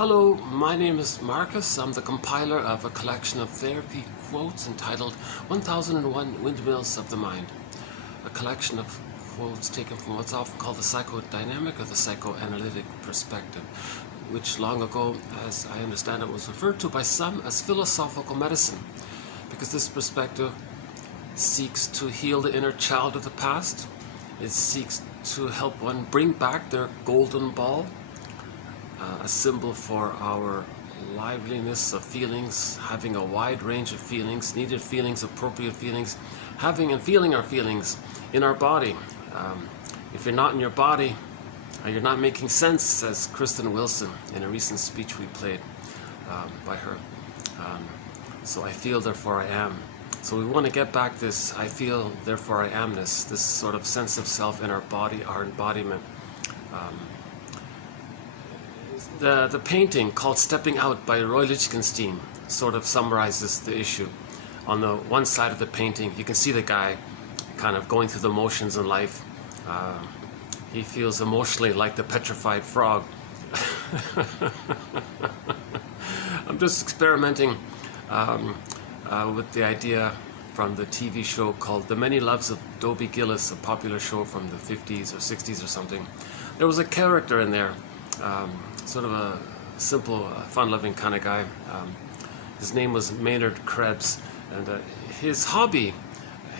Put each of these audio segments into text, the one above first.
Hello, my name is Marcus. I'm the compiler of a collection of therapy quotes entitled 1001 Windmills of the Mind. A collection of quotes taken from what's often called the psychodynamic or the psychoanalytic perspective, which long ago, as I understand it, was referred to by some as philosophical medicine, because this perspective seeks to heal the inner child of the past. It seeks to help one bring back their golden ball, a symbol for our liveliness of feelings, having a wide range of feelings, needed feelings, appropriate feelings, having and feeling our feelings in our body. If you're not in your body, you're not making sense, says Kristen Wilson in a recent speech we played by her. So I feel, therefore I am. So we want to get back this I feel, therefore I amness, this sort of sense of self in our body, our embodiment. The painting called Stepping Out by Roy Lichtenstein sort of summarizes the issue. On the one side of the painting, you can see the guy kind of going through the motions in life. He feels emotionally like the petrified frog. I'm just experimenting with the idea from the TV show called The Many Loves of Dobie Gillis, a popular show from the 50s or 60s or something. There was a character in there, sort of a simple, fun-loving kind of guy. His name was Maynard Krebs, and his hobby,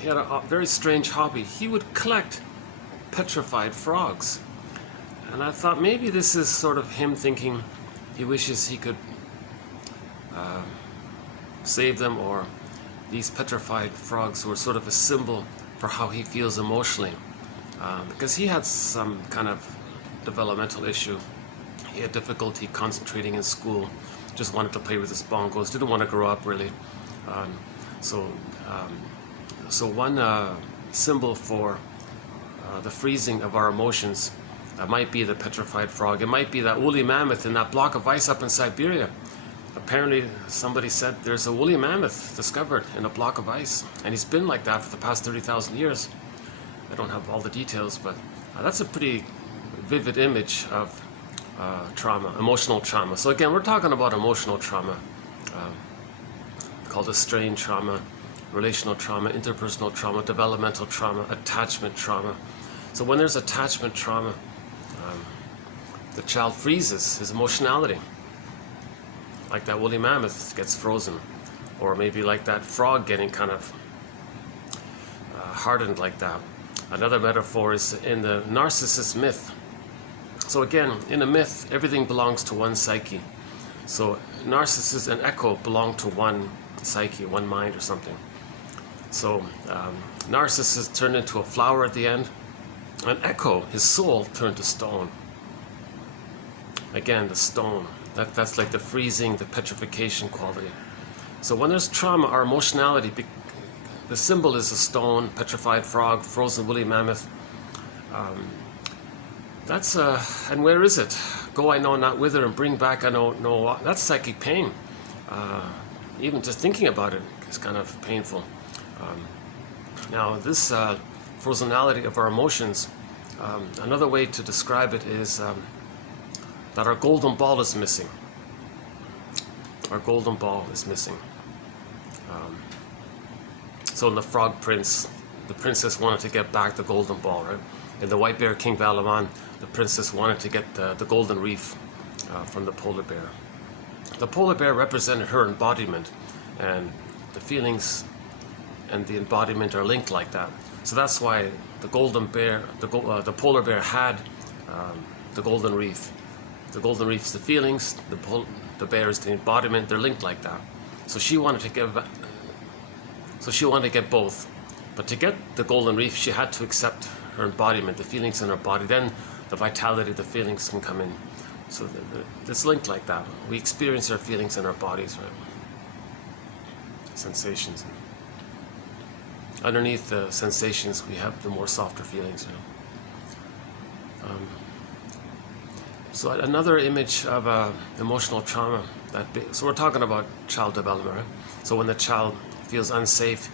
he had a very strange hobby. He would collect petrified frogs. And I thought maybe this is sort of him thinking he wishes he could save them, or these petrified frogs were sort of a symbol for how he feels emotionally. Because he had some kind of developmental issue. He had difficulty concentrating in school, just wanted to play with his bongos, didn't want to grow up really. So one symbol for the freezing of our emotions might be the petrified frog. It might be that woolly mammoth in that block of ice up in Siberia. Apparently somebody said there's a woolly mammoth discovered in a block of ice, and he's been like that for the past 30,000 years. I don't have all the details, but that's a pretty vivid image of trauma, emotional trauma. So again, we're talking about emotional trauma, called a strain trauma, relational trauma, interpersonal trauma, developmental trauma, attachment trauma. So when there's attachment trauma, the child freezes his emotionality, like that woolly mammoth gets frozen, or maybe like that frog getting kind of hardened like that. Another metaphor is in the narcissist myth. So again, in a myth, everything belongs to one psyche. So Narcissus and Echo belong to one psyche, one mind or something. So Narcissus turned into a flower at the end, and Echo, his soul, turned to stone. Again, the stone. That's like the freezing, the petrification quality. So when there's trauma, our emotionality, the symbol is a stone, petrified frog, frozen woolly mammoth. And where is it? Go I know not whither, and bring back I know what. That's psychic pain. Even just thinking about it is kind of painful. Now this frozenality of our emotions, another way to describe it is that our golden ball is missing. Our golden ball is missing. So in the Frog Prince, the princess wanted to get back the golden ball, right? In the White Bear King Valaman, the princess wanted to get the golden reef from the polar bear. The polar bear represented her embodiment, and the feelings and the embodiment are linked like that. So that's why the golden bear, the polar bear had the golden reef. The golden reef is the feelings, the bear is the embodiment. They're linked like that. So she wanted to get both. But to get the golden reef, she had to accept her embodiment, the feelings in her body. Then the vitality, the feelings can come in. So it's linked like that. We experience our feelings in our bodies, right? Sensations. Underneath the sensations, we have the more softer feelings. So another image of emotional trauma. So we're talking about child development, right? So when the child feels unsafe,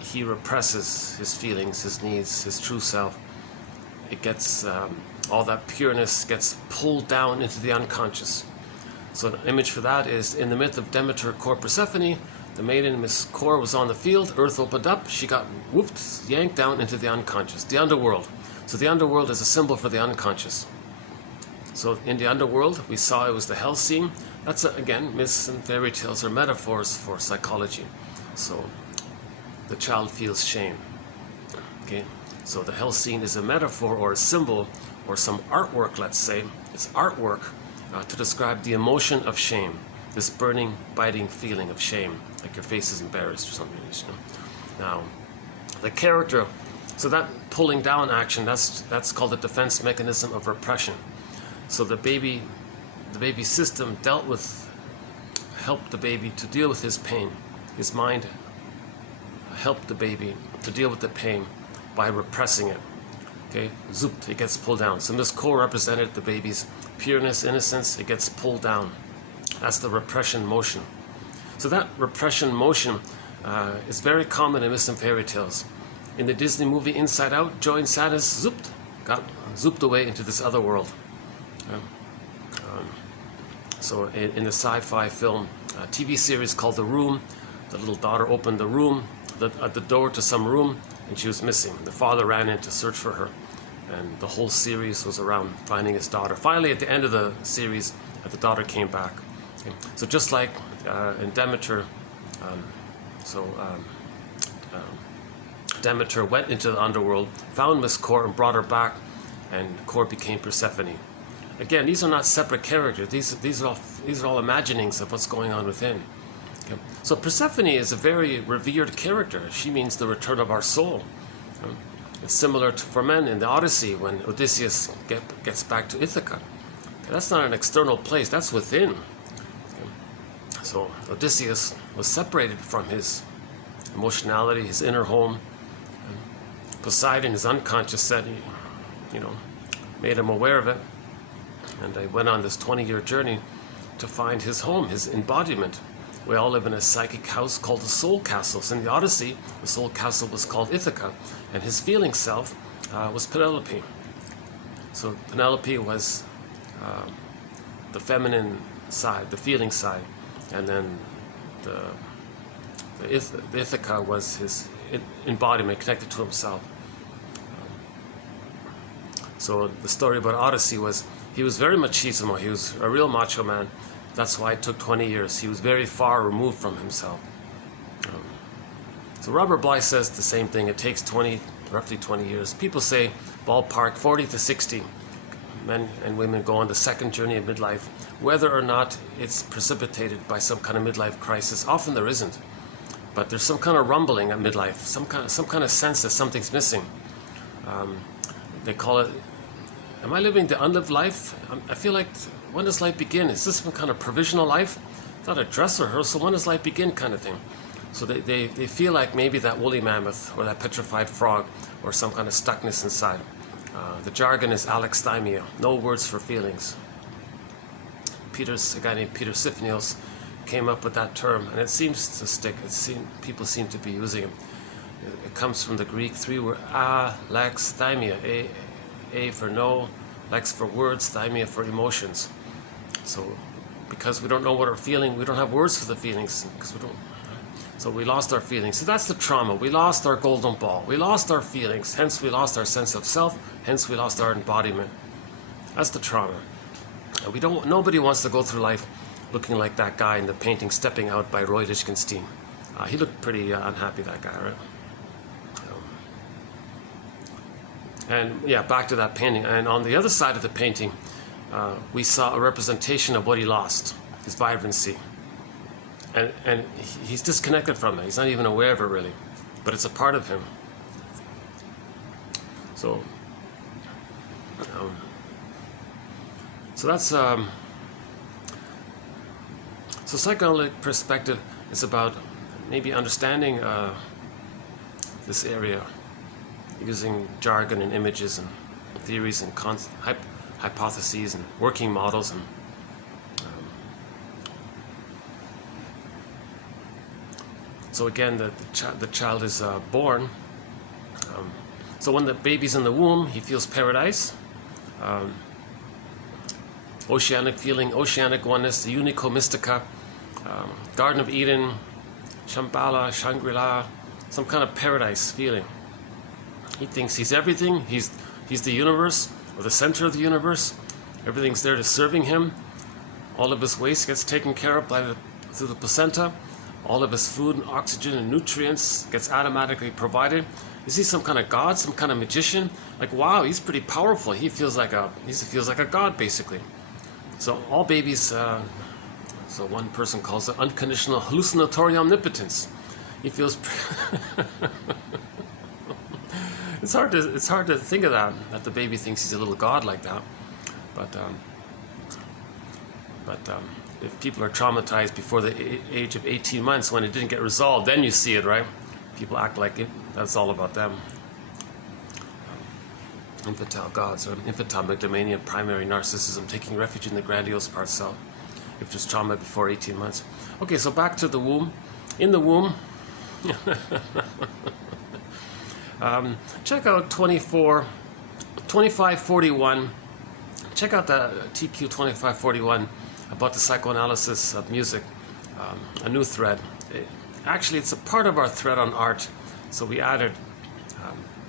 he represses his feelings, his needs, his true self. It gets all that pureness gets pulled down into the unconscious. So an image for that is in the myth of Demeter, Core Persephone, the maiden Miss Core was on the field, earth opened up, she got whooped, yanked down into the unconscious, the underworld. So the underworld is a symbol for the unconscious. So in the underworld, we saw it was the hell scene. That's, again, myths and fairy tales are metaphors for psychology. So the child feels shame. Okay, so the hell scene is a metaphor or a symbol or some artwork, let's say. It's artwork to describe the emotion of shame, this burning, biting feeling of shame, like your face is embarrassed or something. You know? Now, the character, so that pulling down action, that's called the defense mechanism of repression. So the baby system helped the baby to deal with his pain. His mind helped the baby to deal with the pain by repressing it. Okay, zooped, it gets pulled down. So Miss Core represented the baby's pureness, innocence, it gets pulled down. That's the repression motion. So that repression motion is very common in myths and fairy tales. In the Disney movie Inside Out, joy and sadness got zooped away into this other world. So in the sci-fi film, TV series called The Room, the little daughter opened the room, at the door to some room, and she was missing. The father ran in to search for her, and the whole series was around finding his daughter. Finally, at the end of the series, the daughter came back. Okay. So just like in Demeter, Demeter went into the underworld, found Miss Core and brought her back, and Core became Persephone. Again, these are not separate characters. These are all imaginings of what's going on within. Okay. So Persephone is a very revered character. She means the return of our soul. It's similar for men in the Odyssey when Odysseus gets back to Ithaca. Okay, that's not an external place, that's within. Okay. So Odysseus was separated from his emotionality, his inner home. Poseidon, his unconscious, said, made him aware of it. And I went on this 20-year journey to find his home, his embodiment. We all live in a psychic house called the Soul Castle. So in the Odyssey, the Soul Castle was called Ithaca, and his feeling self was Penelope. So Penelope was the feminine side, the feeling side, and then the Ithaca was his embodiment connected to himself. So the story about Odyssey was, he was very machismo, he was a real macho man. That's why it took 20 years. He was very far removed from himself. So Robert Bly says the same thing. It takes roughly 20 years. People say ballpark 40 to 60. Men and women go on the second journey of midlife. Whether or not it's precipitated by some kind of midlife crisis, often there isn't. But there's some kind of rumbling at midlife, some kind of sense that something's missing. They call it, am I living the unlived life? I feel like, when does life begin? Is this some kind of provisional life? It's not a dress rehearsal, when does life begin kind of thing. So they feel like maybe that woolly mammoth or that petrified frog or some kind of stuckness inside. The jargon is alexithymia, no words for feelings. A guy named Peter Sifnios came up with that term, and it seems to stick. People seem to be using it. It comes from the Greek 3 words, alexithymia, a for no, lex for words, thymia for emotions. So because we don't know what we're feeling, we don't have words for the feelings, because we don't. So we lost our feelings. So that's the trauma. We lost our golden ball. We lost our feelings. Hence we lost our sense of self. Hence we lost our embodiment. That's the trauma. Nobody wants to go through life looking like that guy in the painting Stepping Out by Roy Lichtenstein. He looked pretty unhappy, that guy, right? And yeah, back to that painting. And on the other side of the painting, we saw a representation of what he lost, his vibrancy. And he's disconnected from it. He's not even aware of it, really. But it's a part of him. So that's... So psychoanalytic perspective is about maybe understanding this area, using jargon and images and theories and hypotheses and working models. And so again, the child is born. So when the baby's in the womb, he feels paradise. oceanic feeling, oceanic oneness, the unico mystica, Garden of Eden, Shambhala, Shangri-La, some kind of paradise feeling. He thinks he's everything. He's the universe, or the center of the universe. Everything's there to serving him. All of his waste gets taken care of through the placenta. All of his food and oxygen and nutrients gets automatically provided. Is he some kind of god, some kind of magician? Like, wow, he's pretty powerful. He feels like a god, basically. So all babies, so one person calls it unconditional hallucinatory omnipotence. He feels. It's hard to think of that the baby thinks he's a little god like that, but if people are traumatized before the age of 18 months when it didn't get resolved, then you see it, right? People act like that's all about them. Infantile gods, or infantile megalomania, primary narcissism, taking refuge in the grandiose part self. If there's trauma before 18 months. Okay, so back to the womb. In the womb, check out 2541. Check out the TQ 2541 about the psychoanalysis of music, a new thread. Actually, it's a part of our thread on art, so we added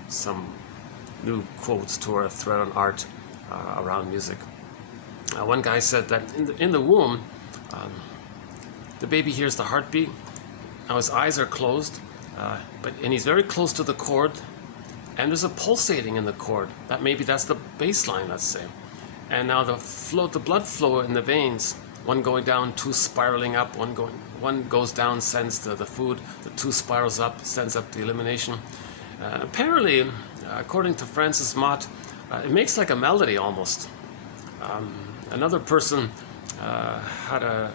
some new quotes to our thread on art around music. One guy said that in the womb, the baby hears the heartbeat. Now his eyes are closed, and he's very close to the cord, and there's a pulsating in the cord. That's the baseline, let's say. And now the blood flow in the veins, one going down, two spiraling up, one goes down, sends the food, the two spirals up, sends up the elimination. Apparently, according to Francis Mott, it makes like a melody almost. Another person had a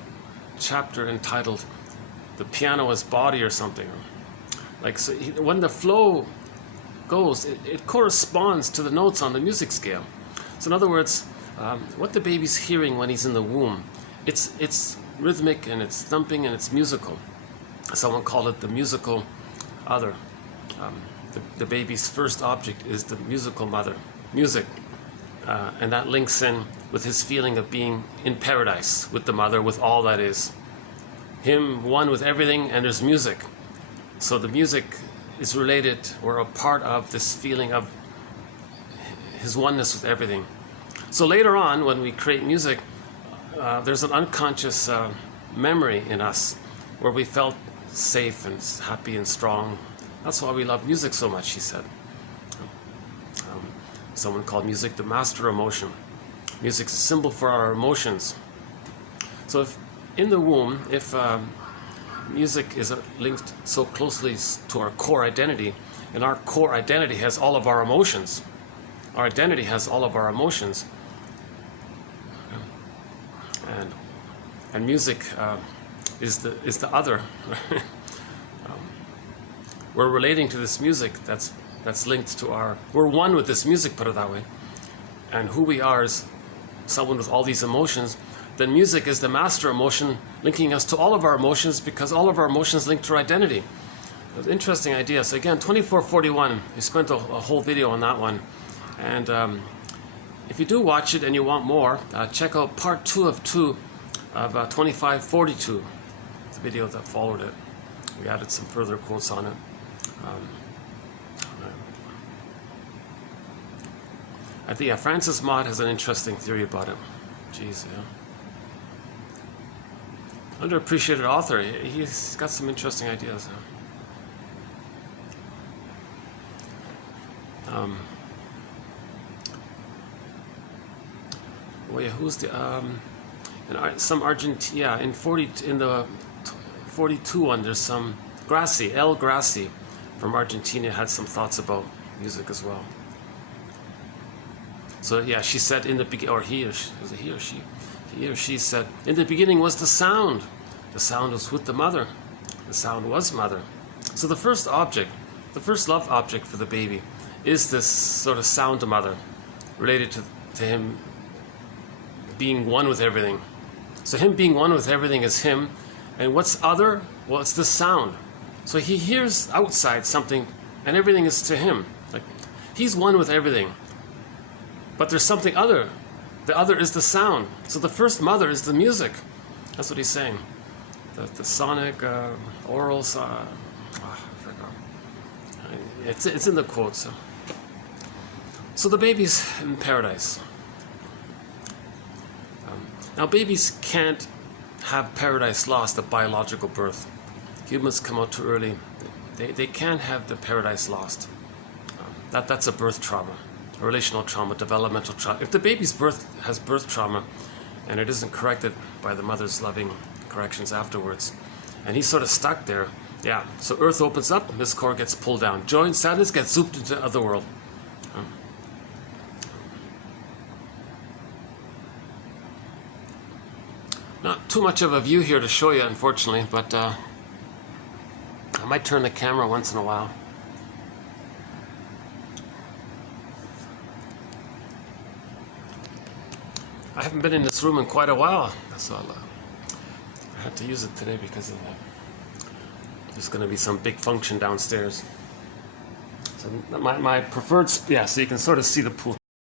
chapter entitled "The Piano as Body" or something. Like, so when the flow goes, it corresponds to the notes on the music scale. So in other words, what the baby's hearing when he's in the womb, it's rhythmic and it's thumping and it's musical. Someone called it the musical other. The baby's first object is the musical mother, music. And that links in with his feeling of being in paradise with the mother, with all that is. Him one with everything, and there's music. So the music is related or a part of this feeling of his oneness with everything. So later on, when we create music, there's an unconscious memory in us where we felt safe and happy and strong. That's why we love music so much, he said. Someone called music the master emotion. Music's a symbol for our emotions. So if in the womb, if music is linked so closely to our core identity, and our core identity has all of our emotions, our identity has all of our emotions, and music is the other. We're relating to this music that's linked to we're one with this music, put it that way. And who we are is someone with all these emotions. Then music is the master emotion, linking us to all of our emotions, because all of our emotions link to our identity. It's an interesting idea. So again, 2441, we spent a whole video on that one. And if you do watch it and you want more, check out part 2 of 2 of 2542, the video that followed it. We added some further quotes on it. I think Francis Mott has an interesting theory about it. Jeez, yeah. Underappreciated author. He's got some interesting ideas. Well, yeah, who's the some Argentina? Yeah, in the 42 one, there's some El Grassi from Argentina had some thoughts about music as well. So yeah, she said in the beginning, or he or she, was it he or she? He or she said, in the beginning was the sound. The sound was with the mother. The sound was mother. So the first object, the first love object for the baby is this sort of sound to mother, related to him being one with everything. So him being one with everything is him. And what's other? Well, it's the sound. So he hears outside something and everything is to him. Like, he's one with everything. But there's something other The other is the sound. So the first mother is the music. That's what he's saying. The sonic, oral, I forgot. It's in the quote. So the baby's in paradise. Now babies can't have paradise lost at biological birth. Humans come out too early. They can't have the paradise lost. That's a birth trauma, a relational trauma, developmental trauma. If the baby's has birth trauma and it isn't corrected by the mother's loving corrections afterwards, and he's sort of stuck there, yeah, so earth opens up and this core gets pulled down. Joy and sadness get zooped into the other world. Not too much of a view here to show you, unfortunately, but I might turn the camera once in a while. I haven't been in this room in quite a while, so I had to use it today because of there's going to be some big function downstairs. So my preferred, yeah, so you can sort of see the pool.